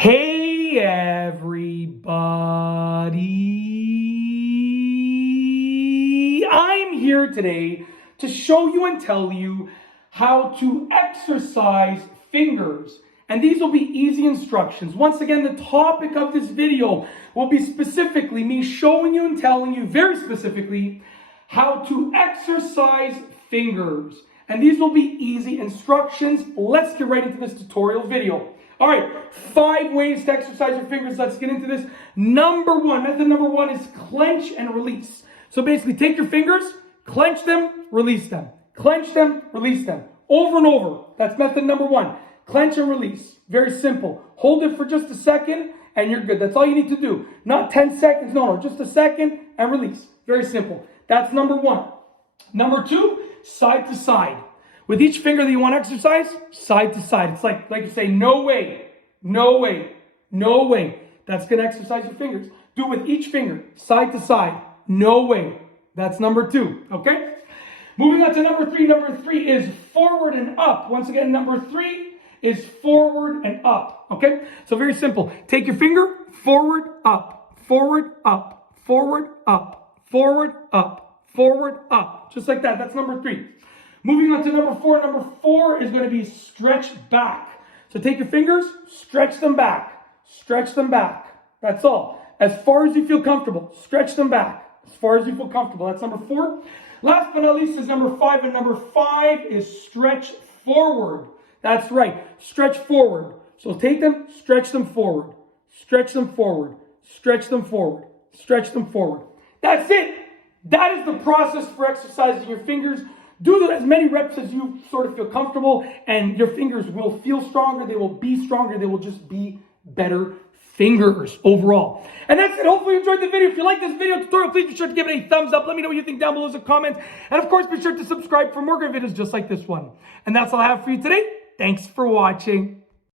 Hey everybody, I'm here today to show you and tell you how to exercise fingers. And these will be easy instructions. Once again, the topic of this video will be specifically me showing you and telling you very specifically how to exercise fingers. And these will be easy instructions. Let's get right into this tutorial video. All right, 5 ways to exercise your fingers. Let's get into this. Method number one is clench and release. So basically take your fingers, clench them, release them. Clench them, release them. Over and over. That's method number 1. Clench and release. Very simple. Hold it for just a second and you're good. That's all you need to do. Not 10 seconds. No, just a second and release. Very simple. That's number 1. Number 2, side to side. With each finger that you want to exercise, side to side. It's like you say, no way, no way, no way. That's going to exercise your fingers. Do it with each finger, side to side. No way. That's number 2, okay? Moving on to number 3. Number 3 is forward and up. Once again, number 3 is forward and up, okay? So very simple. Take your finger, forward, up, forward, up, forward, up, forward, up, forward, up. Just like that. That's number 3. Moving on to number 4. Number 4 is going to be stretch back. So take your fingers, stretch them back. Stretch them back. That's all. As far as you feel comfortable. Stretch them back. As far as you feel comfortable. That's number 4. Last but not least is number 5. And number 5 is stretch forward. That's right. Stretch forward. So take them, stretch them forward. Stretch them forward. Stretch them forward. Stretch them forward. That's it. That is the process for exercising your fingers. Do as many reps as you sort of feel comfortable, and your fingers will feel stronger. They will be stronger. They will just be better fingers overall. And that's it. Hopefully you enjoyed the video. If you like this video tutorial, please be sure to give it a thumbs up. Let me know what you think down below as a comment. And of course, be sure to subscribe for more great videos just like this one. And that's all I have for you today. Thanks for watching.